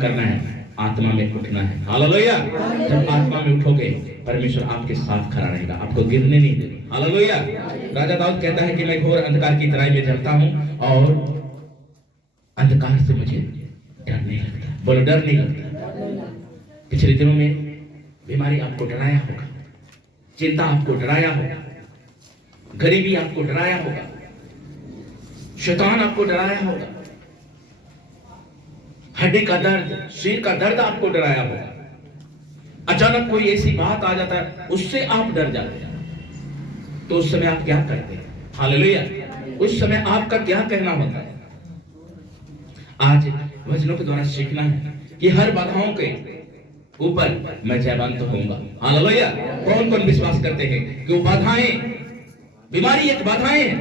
करना है, आत्मा में उठना है। हालेलुया। जब आत्मा में उठोगे परमेश्वर आपके साथ खड़ा रहेगा, आपको गिरने नहीं देगा। हालेलुया। राजा दाऊद कहता है कि मैं घोर अंधकार की तराई में चलता हूँ और अंधकार से मुझे डर नहीं लगता। बोलो, डर नहीं लगता। पिछले दिनों में बीमारी आपको डराया होगा, चिंता आपको डराया होगा, गरीबी आपको डराया होगा, शैतान आपको डराया होगा, हड्डी का दर्द, सिर का दर्द आपको डराया होगा। अचानक कोई ऐसी बात आ जाता है, उससे आप डर जाते हैं। तो उस समय आप क्या करते हैं? हालेलुया। उस समय आपका क्या कहना होता है? आज वचनों के द्वारा सीखना है कि हर बाधाओं के ऊपर मैं जयवंत होऊंगा। हालेलुया। कौन कौन विश्वास करते हैं कि वो बाधाएं, बीमारी एक बाधाएं है,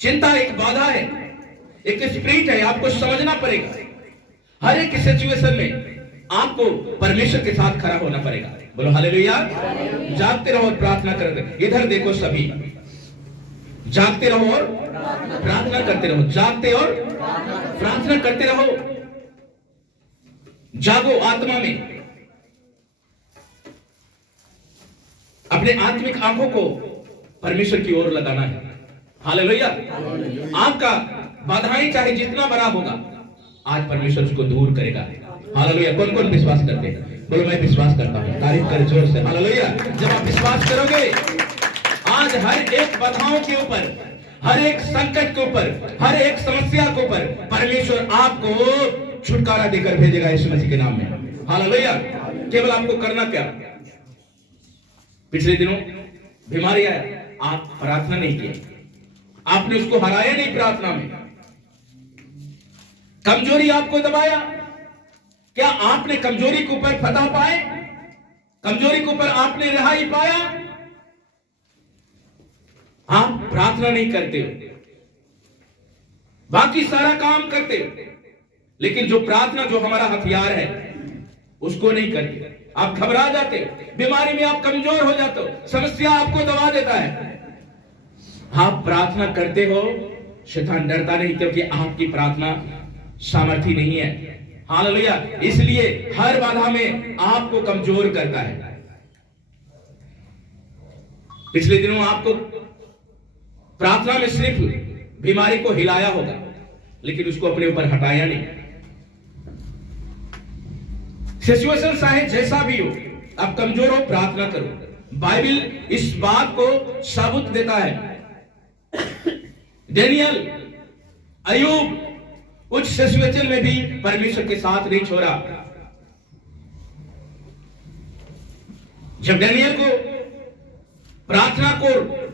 चिंता एक बाधा है, एक स्पिरिट है, आपको समझना पड़ेगा। हर एक सिचुएशन में आपको परमेश्वर के साथ खड़ा होना पड़ेगा। बोलो हालेलुया। जागते रहो और प्रार्थना करते। इधर देखो सभी, जागते रहो और प्रार्थना करते रहो। जागते और प्रार्थना करते रहो। जागो आत्मा में। अपने आत्मिक आंखों को परमेश्वर की ओर लगाना है। हालेलुया। आपका बाधाएं चाहे जितना बड़ा होगा, आज परमेश्वर उसको दूर करेगा। हालेलुया। कौन कौन विश्वास करते हैं? बोलो, मैं विश्वास करता हूं। तारीफ कर जोर से। हालेलुया। जब आप विश्वास करोगे, आज हर एक बाधाओं के ऊपर, हर एक संकट के ऊपर, हर एक समस्या के ऊपर परमेश्वर आपको छुटकारा देकर भेजेगा यीशु मसीह के नाम में। हालेलुया। केवल आपको करना क्या? पिछले दिनों बीमारी आया, आप प्रार्थना नहीं किया, आपने उसको हराया नहीं प्रार्थना में। कमजोरी आपको दबाया, क्या आपने कमजोरी के ऊपर फतह पाए? कमजोरी के ऊपर आपने रिहाई पाया? आप प्रार्थना नहीं करते हो, बाकी सारा काम करते हो, लेकिन जो प्रार्थना, जो हमारा हथियार है, उसको नहीं करते। आप घबरा जाते हो, बीमारी में आप कमजोर हो जाते हो, समस्या आपको दबा देता है। आप प्रार्थना करते हो, शैतान डरता नहीं, क्योंकि आपकी प्रार्थना सामर्थी नहीं है। हालेलुया। इसलिए हर बाधा में आपको कमजोर करता है। पिछले दिनों आपको प्रार्थना में सिर्फ बीमारी को हिलाया होगा, लेकिन उसको अपने ऊपर हटाया नहीं। सिचुएशन चाहे जैसा भी हो, आप कमजोर हो, प्रार्थना करो। बाइबल इस बात को सबूत देता है। डेनियल, अयूब उस सिचुएशन में भी परमेश्वर के साथ नहीं छोड़ा। जब डेनियल को प्रार्थना को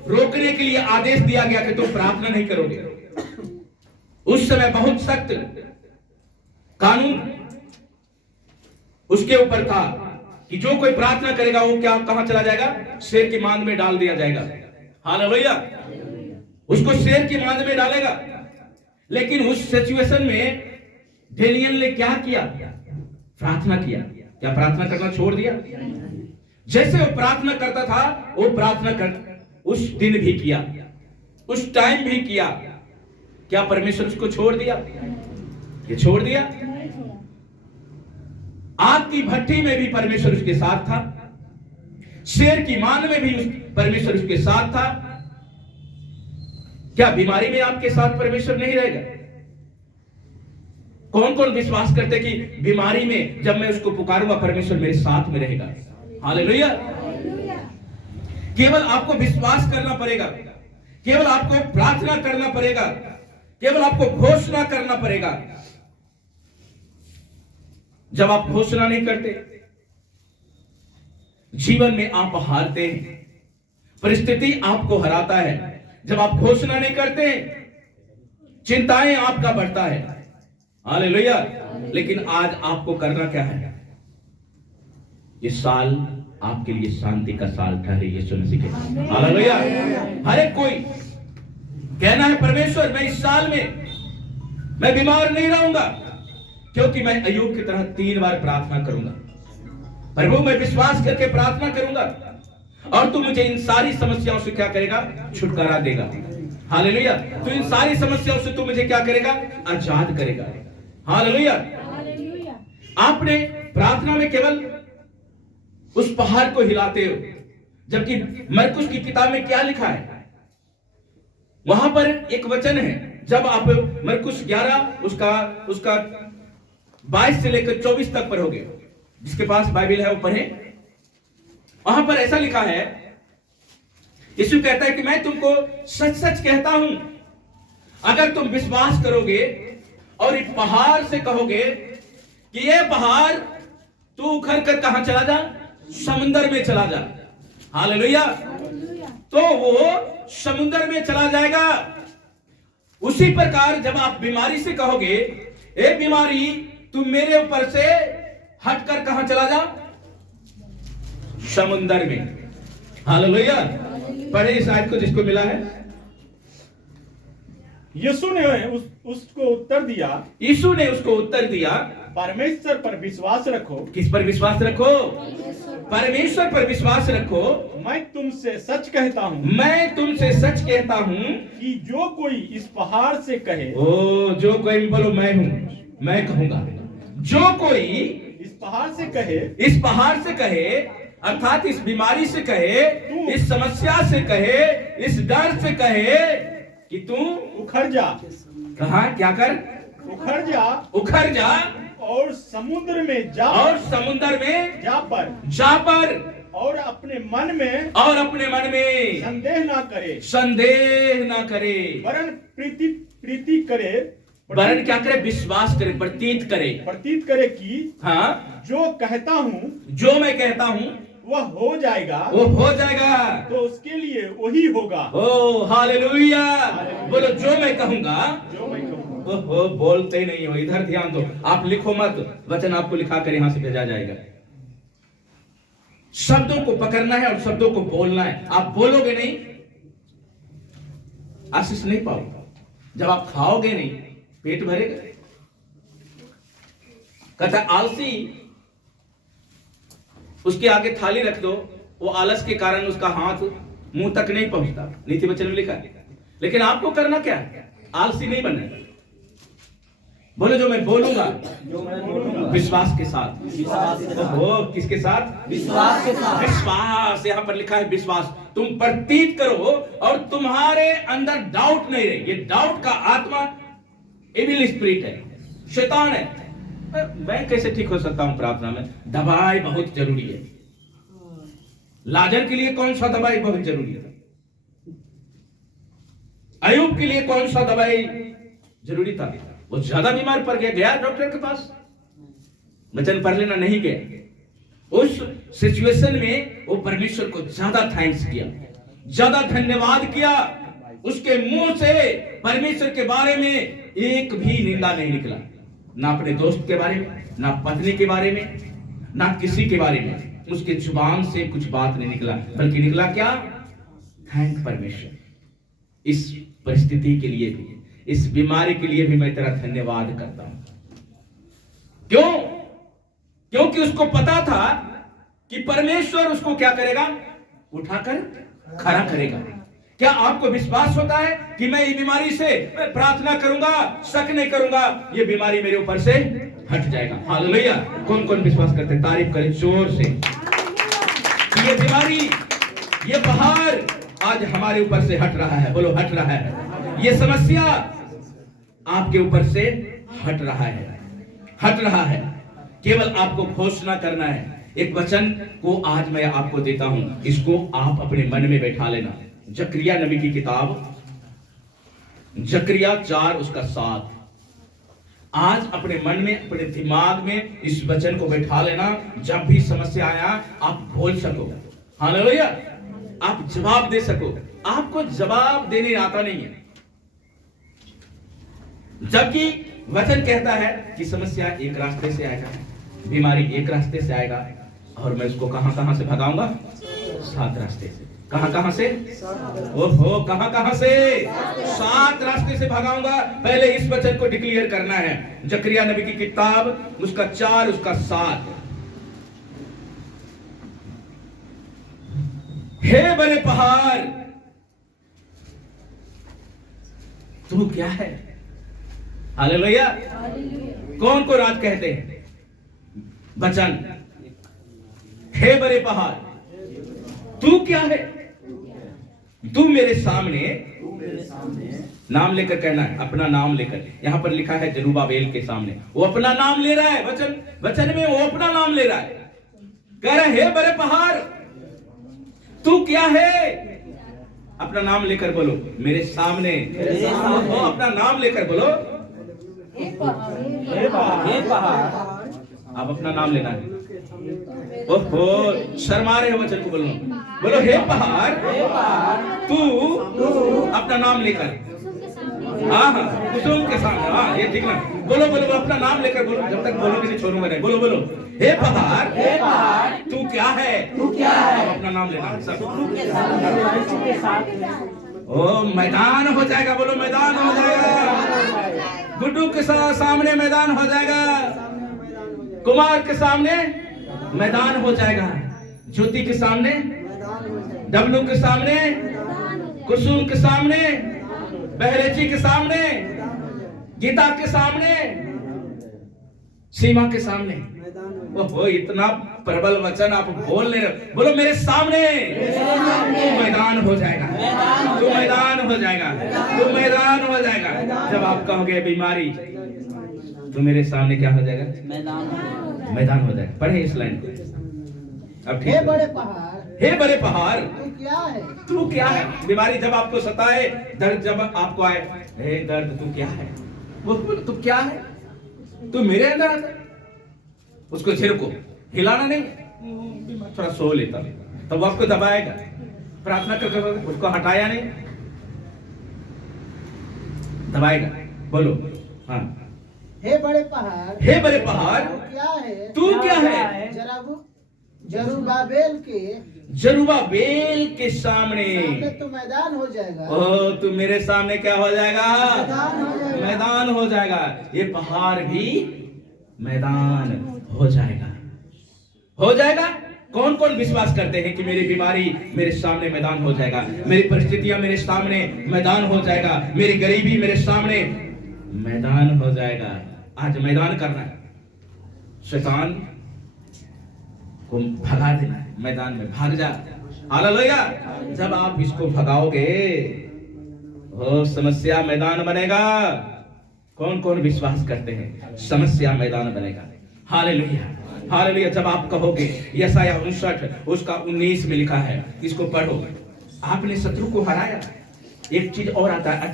रोकने के लिए आदेश दिया गया कि तुम प्रार्थना नहीं करोगे, उस समय बहुत सख्त कानून उसके ऊपर था कि जो कोई प्रार्थना करेगा वो क्या, कहां चला जाएगा? शेर की मांद में डाल दिया जाएगा। हालेलुया। उसको शेर की मांद में डालेगा। लेकिन उस सिचुएशन में डेनियल ने क्या किया? प्रार्थना किया। क्या प्रार्थना करना छोड़ दिया? जैसे वो प्रार्थना करता था, वो प्रार्थना कर उस दिन भी किया, उस टाइम भी किया। क्या परमेश्वर उसको छोड़ दिया? ये छोड़ दिया? आग की भट्टी में भी परमेश्वर उसके साथ था, शेर की मान में भी परमेश्वर उसके साथ था। क्या बीमारी में आपके साथ परमेश्वर नहीं रहेगा? कौन कौन विश्वास करते कि बीमारी में जब मैं उसको पुकारूंगा परमेश्वर मेरे साथ में रहेगा? हालेलुया। केवल आपको विश्वास करना पड़ेगा, केवल आपको प्रार्थना करना पड़ेगा, केवल आपको घोषणा करना पड़ेगा। जब आप घोषणा नहीं करते, जीवन में आप हारते हैं, परिस्थिति आपको हराता है। जब आप घोषणा नहीं करते, चिंताएं आपका बढ़ता है। हालेलुया। लेकिन आज आपको करना क्या है? ये साल आपके लिए शांति का साल ठहरे यीशु मसीह के। हालेलुया। हर एक कोई कहना है, परमेश्वर मैं इस साल में मैं बीमार नहीं रहूंगा, क्योंकि मैं अय्यूब की तरह 3 बार प्रार्थना करूंगा। प्रभु मैं विश्वास करके प्रार्थना करूंगा और तू मुझे इन सारी समस्याओं से क्या करेगा? छुटकारा देगा। हालेलुया। तो इन सारी समस्याओं से तू मुझे क्या करेगा? आजाद करेगा। हालेलुया। आपने प्रार्थना में केवल उस पहाड़ को हिलाते हो, जबकि मरकुस की किताब में क्या लिखा है? वहां पर एक वचन है, जब आप मरकुस 11 उसका 22 से लेकर 24 तक पढ़ोगे, जिसके पास बाइबल है वो पढ़े। वहां पर ऐसा लिखा है, यीशु कहता है कि मैं तुमको सच सच कहता हूं, अगर तुम विश्वास करोगे और इस पहाड़ से कहोगे कि ये पहाड़ तू उखड़ कर कहां चला जा, समुद्र में चला जा, हालेलुया, तो वो समुद्र में चला जाएगा। उसी प्रकार जब आप बीमारी से कहोगे, ए बीमारी तू मेरे ऊपर से हटकर कहां चला जा, समुद्र में, हालेलुया। पढ़े इस आयत को जिसको मिला है। यीशु ने उसको उत्तर दिया, यीशु ने उसको उत्तर दिया, परमेश्वर पर विश्वास रखो। किस पर विश्वास रखो? परमेश्वर पर विश्वास रखो। मैं तुमसे सच कहता हूँ, मैं तुमसे सच कहता हूँ कि जो कोई इस पहाड़ से कहे, ओ जो कोई, बोलो मैं हूँ, मैं कहूंगा, जो कोई इस पहाड़ से कहे, इस पहाड़ से कहे, अर्थात इस बीमारी से कहे, इस समस्या से कहे, इस डर से कहे कि तू उखड़ जा, कहा क्या कर, उखड़ जा, उखड़ जा और समुद्र में जा, और समुद्र में जा पर और अपने मन में संदेह ना करे, वरन प्रीति करे, वरन क्या करे, विश्वास करे, प्रतीत करे कि हाँ जो कहता हूँ, जो मैं कहता हूँ वह हो जाएगा, तो उसके लिए वही होगा। ओ हालेलुया, बोलो जो मैं कहूंगा, जो मैं कहूँगा। ओहो, बोलते नहीं हो, इधर ध्यान दो, आप लिखो मत, वचन आपको लिखा कर यहां से भेजा जाएगा। शब्दों को पकड़ना है और शब्दों को बोलना है। आप बोलोगे नहीं, आशीष नहीं पाओगे। जब आप खाओगे नहीं, पेट भरेगा। कहता आलसी, उसके आगे थाली रख दो, वो आलस के कारण उसका हाथ मुंह तक नहीं पहुंचता, नीति वचन में लिखा है। लेकिन आपको करना क्या है? आलसी नहीं बनना है। बोलो जो मैं बोलूंगा, विश्वास के साथ। वो किसके साथ? विश्वास के साथ। विश्वास, यहां पर लिखा है विश्वास। तुम प्रतीत करो और तुम्हारे अंदर डाउट नहीं रहे। ये डाउट का आत्मा इविल स्पिरिट है, शैतान है। मैं कैसे ठीक हो सकता हूं प्रार्थना में? दवाई बहुत जरूरी है। लाजर के लिए कौन सा दवाई बहुत जरूरी है? अयूब के लिए कौन सा दवाई जरूरी था? वो ज्यादा बीमार पड़ गया डॉक्टर के पास, वचन पढ़ लेना नहीं गया। उस सिचुएशन में वो परमेश्वर को ज्यादा थैंक्स किया, ज्यादा धन्यवाद किया। उसके मुंह से परमेश्वर के बारे में एक भी निंदा नहीं निकला, ना अपने दोस्त के बारे में, ना पत्नी के बारे में, ना किसी के बारे में। उसके जुबान से कुछ बात नहीं निकला, बल्कि निकला क्या? थैंक परमेश्वर, इस परिस्थिति के लिए भी, इस बीमारी के लिए भी मैं तेरा धन्यवाद करता हूं। क्यों? क्योंकि उसको पता था कि परमेश्वर उसको क्या करेगा? उठाकर खड़ा करेगा। क्या आपको विश्वास होता है कि मैं ये बीमारी से प्रार्थना करूंगा, शक नहीं करूंगा, ये बीमारी मेरे ऊपर से हट जाएगा? हालेलुया। कौन कौन विश्वास करते हैं? तारीफ करें जोर से। ये बीमारी, ये पहाड़ आज हमारे ऊपर से हट रहा है। बोलो हट रहा है। ये समस्या आपके ऊपर से हट रहा है, हट रहा है। केवल आपको घोषणा करना है। एक वचन को आज मैं आपको देता हूं, इसको आप अपने मन में बैठा लेना। जकरिया नबी की किताब, जकरिया 4 उसका 7। आज अपने मन में, अपने दिमाग में इस वचन को बैठा लेना। जब भी समस्या आया आप बोल सको, हालेलुया, आप जवाब दे सको। आपको जवाब देने आता नहीं है, जबकि वचन कहता है कि समस्या एक रास्ते से आएगा, बीमारी एक रास्ते से आएगा, और मैं उसको कहां कहां से भगाऊंगा? 7 रास्ते से। कहां कहां से? ओहो, कहां कहां से? 7 रास्ते से भगाऊंगा। पहले इस वचन को डिक्लेयर करना है। जकरिया नबी की किताब, उसका 4 उसका 7। हे बड़े पहाड़, तू क्या है? हालेलुया। कौन को राज कहते हैं? वचन, हे बड़े पहाड़ तू क्या है? तू मेरे सामने, नाम लेकर कहना है, अपना नाम लेकर। यहां पर लिखा है जरुब्बाबेल के सामने, वो अपना नाम ले रहा है। वचन में वो अपना नाम ले रहा है, कह रहा है हे बड़े पहाड़ तू क्या है? अपना नाम लेकर बोलो, मेरे सामने। अपना नाम लेकर बोलो, हे पहाड़। आप अपना नाम लेना है। ओहो, शर्मा रहे हो वचन को बोलो। बोलो हे पहाड़ तू अपना नाम लेकर। हाँ हाँ, कुसुम के सामने। हाँ, ये ठीक ना। बोलो बोलो, अपना नाम लेकर बोलो। जब तक बोलोगे नहीं छोड़ूंगा नहीं। बोलो बोलो, हे पहाड़ तू क्या है? अपना नाम लेना सब। ओ मैदान हो जाएगा। बोलो मैदान हो जाएगा। गुड्डू के सामने मैदान हो जाएगा, कुमार के सामने मैदान हो जाएगा, ज्योति के सामने, डब्लू के सामने, कुसुम के सामने, बहरेची के सामने, गीता के सामने, सीमा के सामने। ओहो, इतना प्रबल वचन आप बोल ले रहे। बोलो मेरे सामने मैदान हो जाएगा। तू मैदान हो जाएगा, तू मैदान हो जाएगा। जब आप कहोगे बीमारी, तो मेरे सामने क्या हो जाएगा? मैदान हो जाएगा। पढ़े इस लाइन को अब। हे बड़े पहाड़, हे बड़े पहाड़ तू क्या है? तू क्या है? बीमारी जब आपको सताए, दर्द जब आपको आए, हे दर्द तू क्या है? वो बोल तू क्या है? तू मेरे अंदर आता है। उसको झिड़को, हिलाना नहीं, थोड़ा सो लेता तब वो आपको दबाएगा। प्रार्थना करके उसको हटाया नहीं, दबाएगा। बोलो हाँ। हे बड़े पहाड़, हे बड़े पहाड़ तू क्या है? तू क्या है? जरुब्बाबेल के सामने तो मैदान हो जाएगा। ओ तू मेरे सामने क्या हो जाएगा? मैदान हो जाएगा। मैदान हो जाएगा। ये पहाड़ भी मैदान हो जाएगा। हो जाएगा। कौन कौन विश्वास करते हैं कि मेरी बीमारी मेरे सामने मैदान हो जाएगा, मेरी परिस्थितियां मेरे सामने मैदान हो जाएगा, मेरी गरीबी मेरे सामने मैदान हो जाएगा। आज मैदान करना है, शैतान को भगा देना है। मैदान में भाग जा। हालेलुया। जब आप इसको भगाओगे, ओ समस्या मैदान बनेगा। कौन कौन विश्वास करते हैं समस्या मैदान बनेगा? Hallelujah, hallelujah. जब आप कहोगे, यशाया 59 उसका 19 में लिखा है, इसको पढ़ो। आपने शत्रु को हराया। एक चीज और आता है,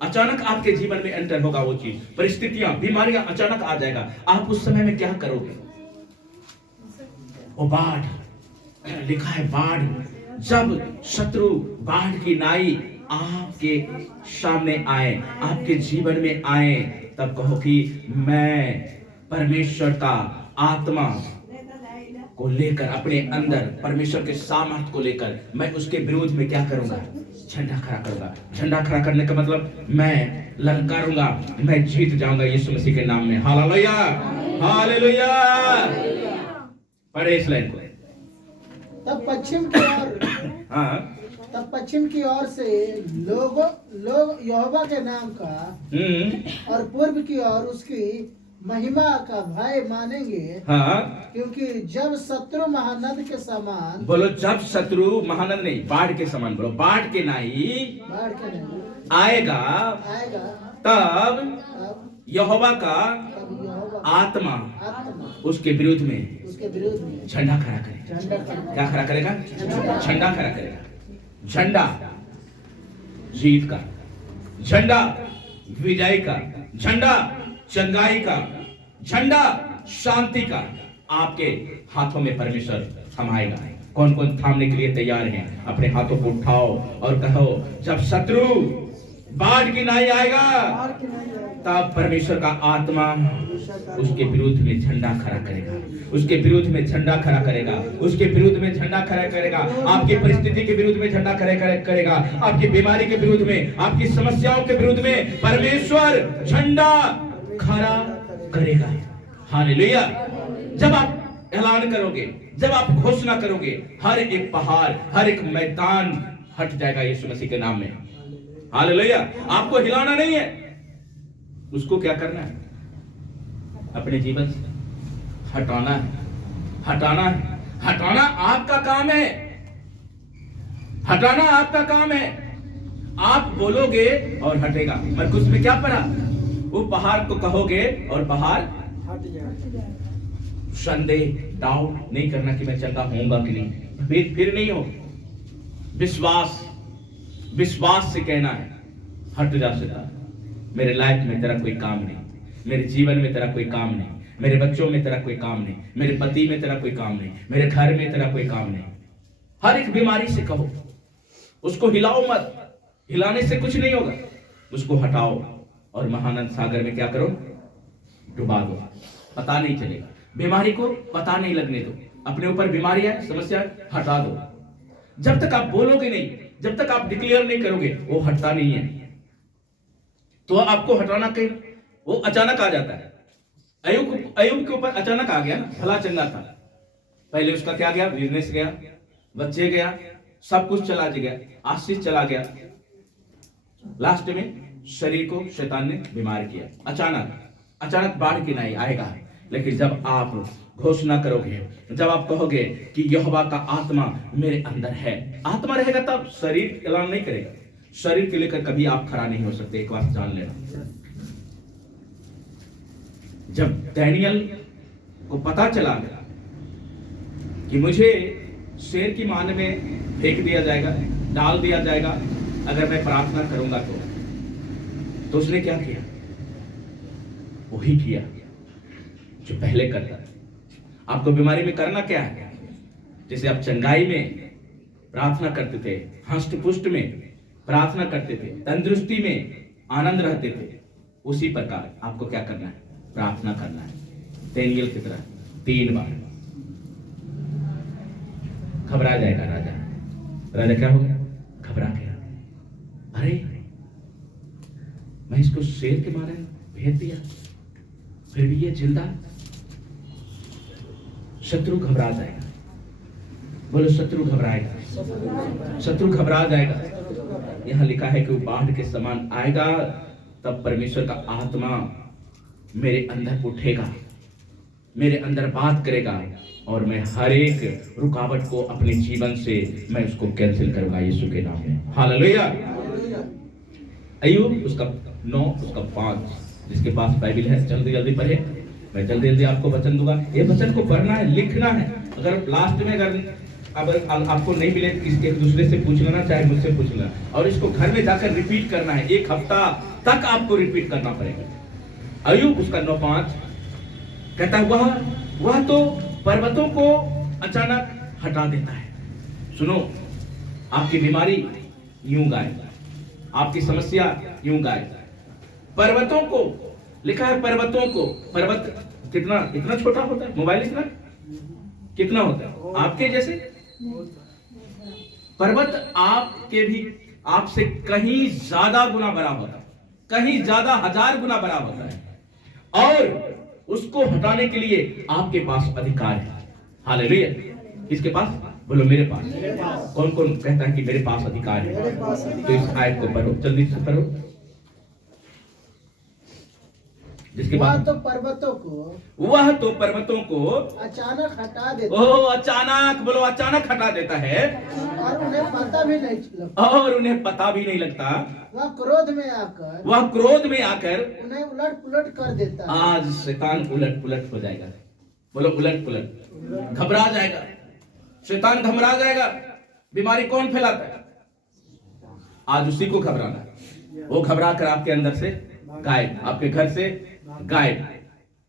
अचानक आपके जीवन में एंटर होगा वो चीज, परिस्थितियां, बीमारियां अचानक आ जाएगा। आप उस समय में क्या करोगे? वो बाढ़, लिखा है बाढ़। जब शत्रु बाढ़ की नाई आपके सामने आए, आपके जीवन में आए, तब कहो कि मैं परमेश्वर का आत्मा को लेकर, अपने अंदर परमेश्वर के सामर्थ को लेकर मैं उसके विरोध में क्या करूंगा? झंडा खड़ा करूंगा। झंडा खड़ा करने का मतलब मैं ललकारूंगा, मैं जीत जाऊंगा यीशु मसीह के नाम में। Hallelujah, hallelujah. पढ़े इस लाइन को। तब पश्चिम की ओर हाँ, तब पश्चिम की ओर से लोग यहोवा के नाम का और पूर्व की ओर उसकी महिमा का भय मानेंगे। हाँ, क्योंकि जब शत्रु महानद के समान, बोलो जब शत्रु महानद नहीं, बाढ़ के समान बोलो, बाढ़ के नहीं बाढ़ के नहीं आएगा, तब यहोवा का तब यहोवा आत्मा आत्मा उसके विरुद्ध में झंडा खड़ा करेगा। झंडा खड़ा क्या खड़ा करेगा? झंडा खड़ा करेगा। झंडा जीत का, झंडा विजय का, झंडा चंगाई का, झंडा शांति का आपके हाथों में परमेश्वर थमाएगा। कौन कौन थामने के लिए तैयार हैं? अपने हाथों को उठाओ और कहो, जब शत्रु बाढ़ की नाई आएगा, तब परमेश्वर का आत्मा उसके विरुद्ध में झंडा खड़ा करेगा, उसके विरुद्ध में झंडा खड़ा करेगा, उसके विरुद्ध में झंडा खड़ा करेगा, आपकी परिस्थिति के विरुद्ध में झंडा खड़ा करेगा, आपकी बीमारी के विरुद्ध में, आपकी समस्याओं के विरुद्ध में परमेश्वर झंडा खड़ा करेगा। हालेलुया। जब आप ऐलान करोगे, जब आप घोषणा करोगे, हर एक पहाड़, हर एक मैदान हट जाएगा यीशु मसीह के नाम में। हालेलुया। आपको हिलाना नहीं है, उसको क्या करना है? अपने जीवन से हटाना है, हटाना है, हटाना आपका काम है, हटाना आपका काम है। आप बोलोगे और हटेगा। मरकुस में क्या पढ़ा? वो पहाड़ को कहोगे और पहाड़ हट जाए। संदेह, डाउट नहीं करना कि मैं चंगा होऊंगा कि नहीं, फिर नहीं हो। विश्वास, विश्वास से कहना है हट जा शैतान, मेरे लाइफ में तेरा कोई काम नहीं, मेरे जीवन में तेरा कोई काम नहीं, मेरे बच्चों में तेरा कोई काम नहीं, मेरे पति में तेरा कोई काम नहीं, मेरे घर में तेरा कोई काम नहीं। हर एक बीमारी से कहो, उसको हिलाओ मत, हिलाने से कुछ नहीं होगा, उसको हटाओ और महानंद सागर में क्या करो? डुबा दो, पता नहीं चलेगा। बीमारी को पता नहीं लगने दो। अपने ऊपर बीमारी है, समस्या है, हटा दो। जब तक आप बोलोगे नहीं, जब तक आप डिक्लेयर नहीं करोगे, वो हटता नहीं है। तो आपको हटाना कहीं, वो अचानक आ जाता है। अयुब के ऊपर अचानक आ गया ना, भला चंगा था, पहले उसका क्या गया? बिजनेस गया, बच्चे गया, सब कुछ चला गया, आशीष चला गया, लास्ट में शरीर को शैतान ने बीमार किया। अचानक बाढ़ की नहीं आएगा। लेकिन जब आप घोषणा करोगे, जब आप कहोगे कि यहोवा का आत्मा मेरे अंदर है, आत्मा रहेगा तब शरीर ऐलान नहीं करेगा। शरीर के लेकर कभी आप खड़ा नहीं हो सकते, एक बात जान लेना। जब डैनियल को पता चला कि मुझे शेर की मान में फेंक दिया जाएगा, डाल दिया जाएगा अगर मैं प्रार्थना करूंगा तो उसने क्या किया? वही किया जो पहले करता था। आपको बीमारी में करना क्या है? जैसे आप चंगाई में प्रार्थना करते थे, हष्ट पुष्ट में प्रार्थना करते थे, तंदुरुस्ती में आनंद रहते थे, उसी प्रकार आपको क्या करना है? प्रार्थना करना है। डैनियल की तरह 3 बार। घबरा जाएगा राजा क्या हो गया? घबरा गया। अरे मैं इसको शेर के मारे भेज दिया, फिर भी ये जिंदा। शत्रु घबरा जाएगा। बोलो शत्रु घबराएगा, शत्रु घबरा जाएगा। यहां लिखा है कि वो बाढ़ के समान आएगा, तब परमेश्वर का आत्मा मेरे अंदर उठेगा, मेरे अंदर बात करेगा और मैं हर एक रुकावट को अपने जीवन से मैं उसको कैंसिल करूंगा यीशु के नाम में। हालेलुया। अय्यूब उसका 9 उसका 5, जिसके पास बाइबल है जल्दी जल्दी पढ़े, मैं जल्दी जल्दी आपको वचन दूंगा। ये वचन को पढ़ना है, लिखना है। अगर लास्ट में अगर आपको नहीं मिले, किसके दूसरे से पूछ लेना, चाहे मुझसे पूछ लेना, और इसको घर में जाकर रिपीट करना है। 1 हफ्ता तक आपको रिपीट करना पड़ेगा। अय्यूब उसका 9:5 कहता है वह तो पर्वतों को अचानक हटा देता है। सुनो, आपकी बीमारी यूं गायब, आपकी समस्या यूं गायब। पर्वतों को लिखा है, पर्वतों को। पर्वत इतना छोटा होता है, मोबाइल इतना कितना होता है आपके जैसे। पर्वत आपसे कहीं ज्यादा गुना बड़ा होता है, कहीं ज्यादा 1000 गुना बड़ा होता है, और उसको हटाने के लिए आपके पास अधिकार है। हालेलुया। किसके पास? बोलो मेरे पास। कौन कौन कहता है कि मेरे पास अधिकार है? तो इस आयत को पढ़ो, जल्दी से पढ़ो। जिसके वह पास तो पर्वतों को अचानक हटा देता है। ओह, अचानक, बोलो अचानक हटा देता है, और उन्हें पता भी नहीं लगता। वह क्रोध में आकर उन्हें उलट पुलट कर देता है। आज शैतान उलट पुलट हो जाएगा। बोलो उलट पुलट। घबरा जाएगा, शैतान घबरा जाएगा। बीमारी कौन फैलाता है? आज उसी को घबराना है। वो घबरा कर आपके अंदर से गायब, आपके घर से गायब।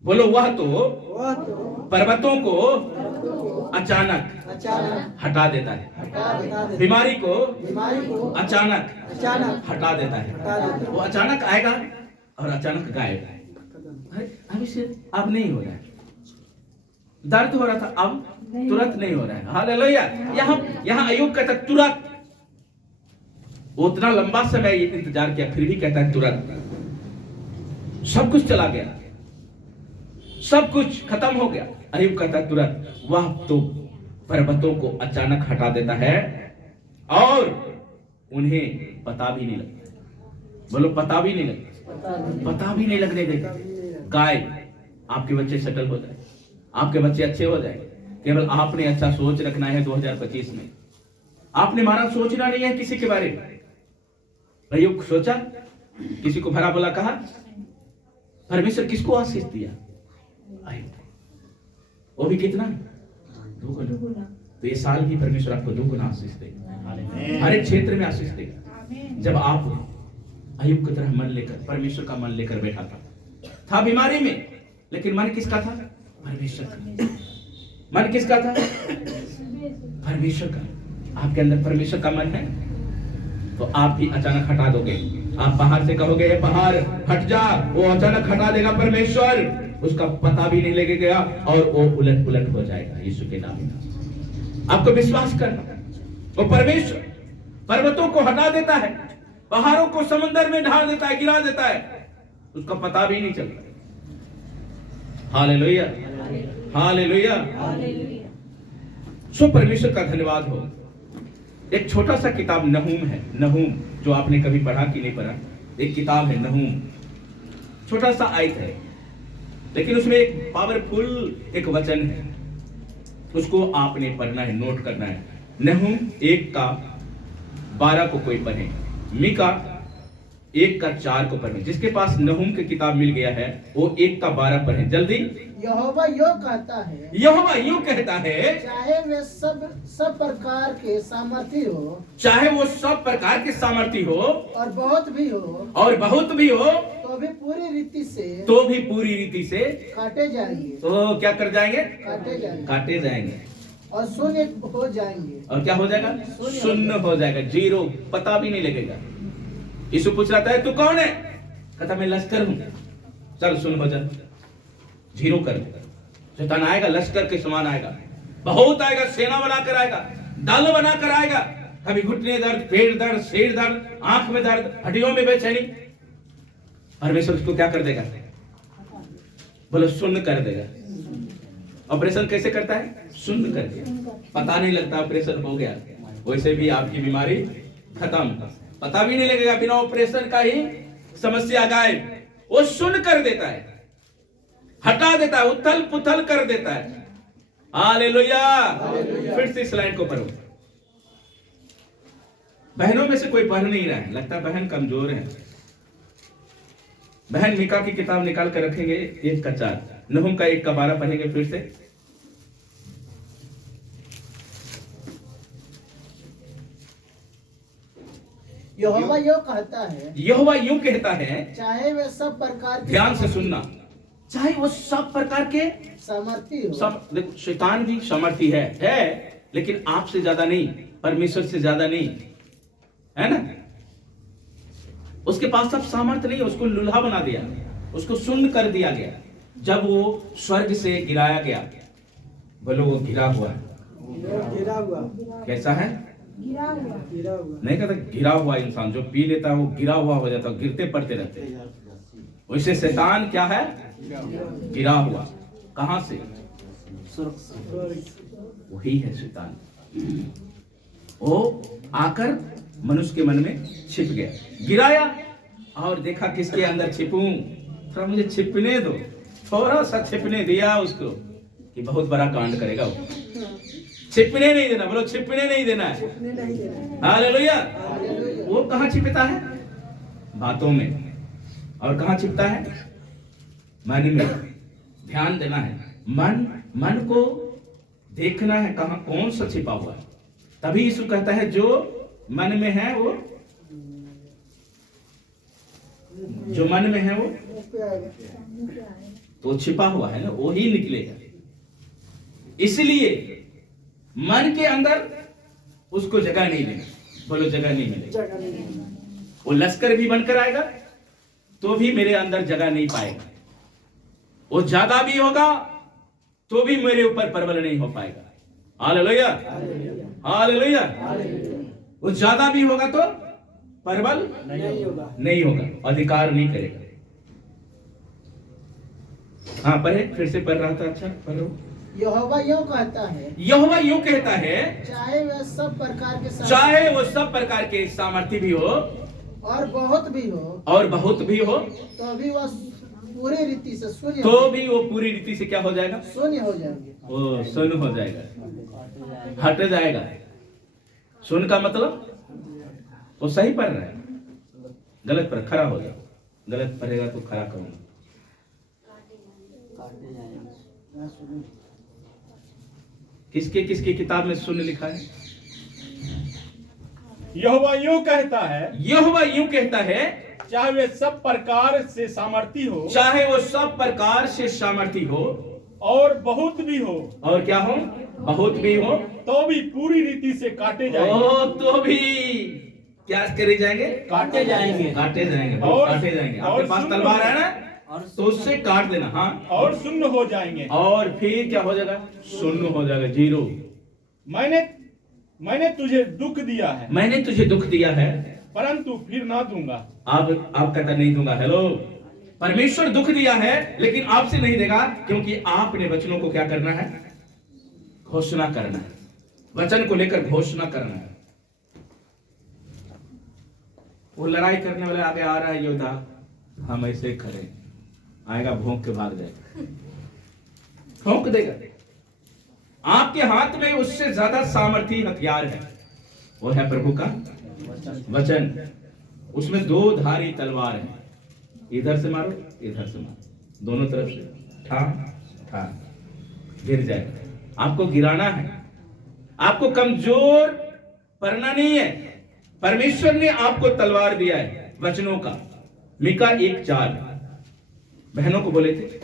बोलो वह तो पर्वतों को अचानक हटा देता है, बीमारी को अचानक हटा देता है। वो अचानक आएगा और अचानक गायब। अभी से अब नहीं हो रहा है, दर्द हो रहा था, अब तुरंत नहीं हो रहा है। हालेलुया। यहाँ अय्यूब कहता तुरंत। उतना लंबा समय इंतजार किया, फिर भी कहता है तुरंत। सब कुछ चला गया, सब कुछ खत्म हो गया। अय्यूब कहता है तुरंत। वह तो पर्वतों को अचानक हटा देता है और उन्हें पता भी नहीं लगता। बोलो पता भी नहीं लगने देता। गाय, आपके बच्चे सेटल हो जाए, आपके बच्चे अच्छे हो जाएंगे। केवल आपने अच्छा सोच रखना है 2025 में। आपने महाराज सोचना नहीं है किसी के बारे में। अयुब सोचा, किसी को भला बुला कहा, परमेश्वर किसको आशीष दिया? अयुब, वो भी कितना? 2 गुना। तो ये साल भी परमेश्वर आपको 2 गुना आशीष देगा, हर एक क्षेत्र में आशीष देगा। जब आप अयुब की तरह मन लेकर, परमेश्वर का मन लेकर बैठा था बीमारी में, लेकिन मन किसका था? परमेश्वर का। मन किसका था? परमेश्वर का। आपके अंदर परमेश्वर का मन है तो आप भी अचानक हटा दोगे। आप पहाड़ से कहोगे ये पहाड़ हट जा, वो अचानक हटा देगा परमेश्वर, उसका पता भी नहीं लगेगा और वो उलट पुलट हो जाएगा यीशु के नाम में। आपको विश्वास करना, वो परमेश्वर पर्वतों को हटा देता है, पहाड़ों को समंदर में ढाल देता है, गिरा देता है, उसका पता भी नहीं चलता। Hallelujah, hallelujah. सो परमेश्वर का धन्यवाद हो। एक छोटा सा किताब नहूम है, नहूम, जो आपने कभी पढ़ा कि नहीं पढ़ा, एक किताब है नहूम, छोटा सा आयत है, लेकिन उसमें एक पावरफुल एक वचन है, उसको आपने पढ़ना है, नोट करना है। नहूम 1:12 को कोई पढ़े, मीका 1:4 को पढ़े। जिसके पास नहूम की किताब मिल गया है वो 1:12 पढ़े जल्दी। यहोवा यूं कहता है, यहोवा यूं कहता है, चाहे वे सब प्रकार के सामर्थी हो, चाहे वो सब प्रकार के सामर्थी हो और बहुत भी हो, तो भी पूरी रीति से काटे जाएंगे। तो क्या कर जाएंगे? काटे जाएंगे और शून्य हो जाएंगे। और क्या हो जाएगा? शून्य हो जाएगा, जीरो, पता भी नहीं लगेगा। यीशु पूछ रहा था तू कौन है? कहता मैं लश्कर हूं। चल सुन हो जा, जीरो कर देगा। शैतान आएगा लश्कर के समान आएगा, बहुत आएगा, सेना बनाकर आएगा, दल बनाकर आएगा। कभी घुटने दर्द, पेट दर्द, सिर दर्द, आंख में दर्द, हड्डियों में बेचैनी। परमेश्वर उसको क्या कर देगा? बोलो शून्य कर देगा। ऑपरेशन कैसे करता है? शून्य कर दिया, पता नहीं लगता ऑपरेशन हो गया। वैसे भी आपकी बीमारी खत्म, पता भी नहीं लगेगा, बिना ऑपरेशन का ही समस्या गायब। वो शून्य कर देता है, हटा देता है, उथल पुथल कर देता है। हालेलुया। फिर से इस लाइन को पढ़ो। बहनों में से कोई पढ़ नहीं रहा है, लगता है बहन कमजोर है। बहन मीका की किताब निकाल कर रखेंगे 1:4, नहूम का 1:12 पढ़ेंगे फिर से। यहोवा यूं कहता है, यहोवा यूं कहता है, चाहे वे सब प्रकार के, ध्यान से सुनना, चाहे वो सब प्रकार के सामर्थी हो। सब देखो, शैतान भी सामर्थी है, लेकिन आपसे ज्यादा नहीं, परमेश्वर से ज्यादा नहीं, है ना। उसके पास सब सामर्थ्य नहीं है, उसको लूल्हा बना दिया, उसको शून्य कर दिया गया। जब वो स्वर्ग से गिराया गया, बोलो वो गिरा हुआ कैसा है? नहीं कहता गिरा हुआ इंसान जो पी लेता है वो गिरा हुआ हो जाता है, गिरते पड़ते रहते हैं। वैसे शैतान क्या है? गिरा हुआ। कहां से? वही है शैतान। वो आकर मनुष्य के मन में छिप गया, गिराया और देखा किसके अंदर छिपूं, थोड़ा मुझे छिपने दो, थोड़ा सा छिपने दिया उसको कि बहुत बड़ा कांड करेगा वो। छिपने नहीं देना, बोलो छिपने नहीं देना है। हालेलुया। वो कहां छिपता है? बातों में। और कहां छिपता है? मन में। ध्यान देना है, मन को देखना है कहां, कौन सा छिपा हुआ है। तभी यीशु कहता है जो मन में है वो, जो मन में है वो तो छिपा हुआ है ना, वो ही निकलेगा। इसलिए मन के अंदर उसको जगह नहीं देना, बोलो जगह नहीं मिलेगी। वो लश्कर भी बनकर आएगा तो भी मेरे अंदर जगह नहीं पाएगा। वो ज्यादा भी होगा तो भी मेरे ऊपर प्रबल नहीं हो पाएगा। Hallelujah, hallelujah. वो ज्यादा भी होगा तो प्रबल नहीं होगा, अधिकार नहीं करेगा। हाँ पढ़े, फिर से पढ़ रहा था। अच्छा पढ़ो। यहोवा यूं कहता है, यहोवा यूं कहता है, चाहे वे सब प्रकार के, चाहे वो सब प्रकार के सामर्थ्य भी हो और बहुत भी हो, तो भी पूरी रीति से शून्य तो भी वो पूरी रीति से क्या हो जाएगा? शून्य हो जाएंगे। वो शून्य हो जाएगा, हट जाएगा। शून्य का मतलब वो सही पढ़ रहा है, गलत पर खड़ा हो जाए, गलत पढ़ेगा तो खड़ा करूंगा। किसके किसके किताब में शून्य लिखा है? यहोवा यूं कहता है, यहोवा यूं कहता है, चाहे वे सब प्रकार से सामर्थी हो, चाहे वो सब प्रकार से सामर्थी हो और बहुत भी हो, और क्या हो, बहुत भी हो, तो भी पूरी रीति से काटे जाएंगे। ओ तो भी क्या करे जाएंगे? काटे जाएंगे। काटे जाएंगे, और- काटे जाएंगे। और आपके पास सुन तलवार लो। है ना, तो उससे काट देना। हाँ, और शून्य हो जाएंगे। और फिर क्या हो जाएगा? शून्य हो जाएगा, जीरो। मैंने तुझे दुख दिया है, मैंने तुझे दुख दिया है, परंतु फिर ना दूंगा। आप कहता नहीं दूंगा। हेलो, परमेश्वर दुख दिया है लेकिन आपसे नहीं देगा, क्योंकि आपने वचनों को क्या करना है? घोषणा करना है, वचन को लेकर घोषणा करना है। वो लड़ाई करने वाला आगे आ रहा है योद्धा, हम ऐसे करें, आएगा भौंक के भाग जाएगा, भौंक देगा। आपके हाथ में उससे ज्यादा सामर्थी हथियार है, वो है प्रभु का वचन। उसमें दो धारी तलवार है, इधर से मारो, इधर से मारो, दोनों तरफ से ठा ठा, गिर जाएगा। आपको गिराना है, आपको कमजोर पड़ना नहीं है। परमेश्वर ने आपको तलवार दिया है वचनों का। मीका 1:4 बहनों को बोले थे।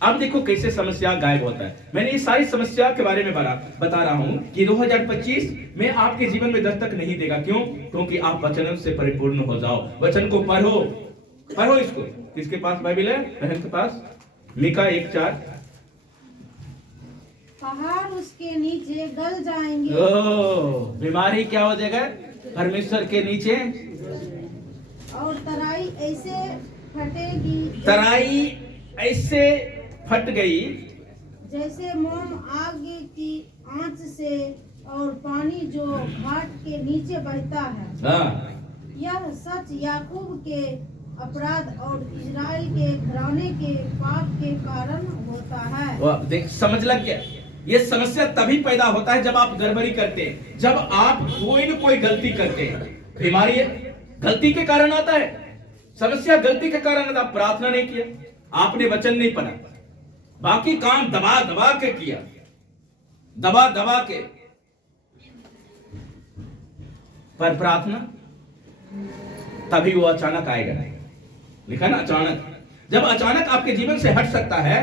अब देखो कैसे समस्या गायब होता है। मैंने ये सारी समस्या के बारे में बता रहा हूं कि 2025 में आपके जीवन में दस्तक नहीं देगा। क्यों? क्योंकि आप वचन से परिपूर्ण हो जाओ। वचन को पढ़ो, पढ़ो इसको। किसके पास बाइबल है? बहन के पास। मीका 1:4। पहाड़ उसके नीचे गल जाएंगे। बीमारी क्या हो जाएगा? परमेश्वर के नीचे। और तराई ऐसे फटेगी, तराई ऐसे फट गई जैसे मोम आग की आंच से, और पानी जो घाट के नीचे बहता है। हाँ, यह सच याकूब के अपराध और इजराइल के घराने के पाप के कारण होता है। वो देख, समझ लग गया। ये समस्या तभी पैदा होता है जब आप गड़बड़ी करते हैं, जब आप कोई न कोई गलती करते हैं। बीमारी गलती के कारण आता है, समस्या गलती के कारण आता है। प्रार्थना नहीं किया, आपने वचन नहीं पढ़ा, बाकी काम दबा दबा के किया, दबा दबा के, पर प्रार्थना तभी वो अचानक आएगा। लिखा ना, अचानक। जब अचानक आपके जीवन से हट सकता है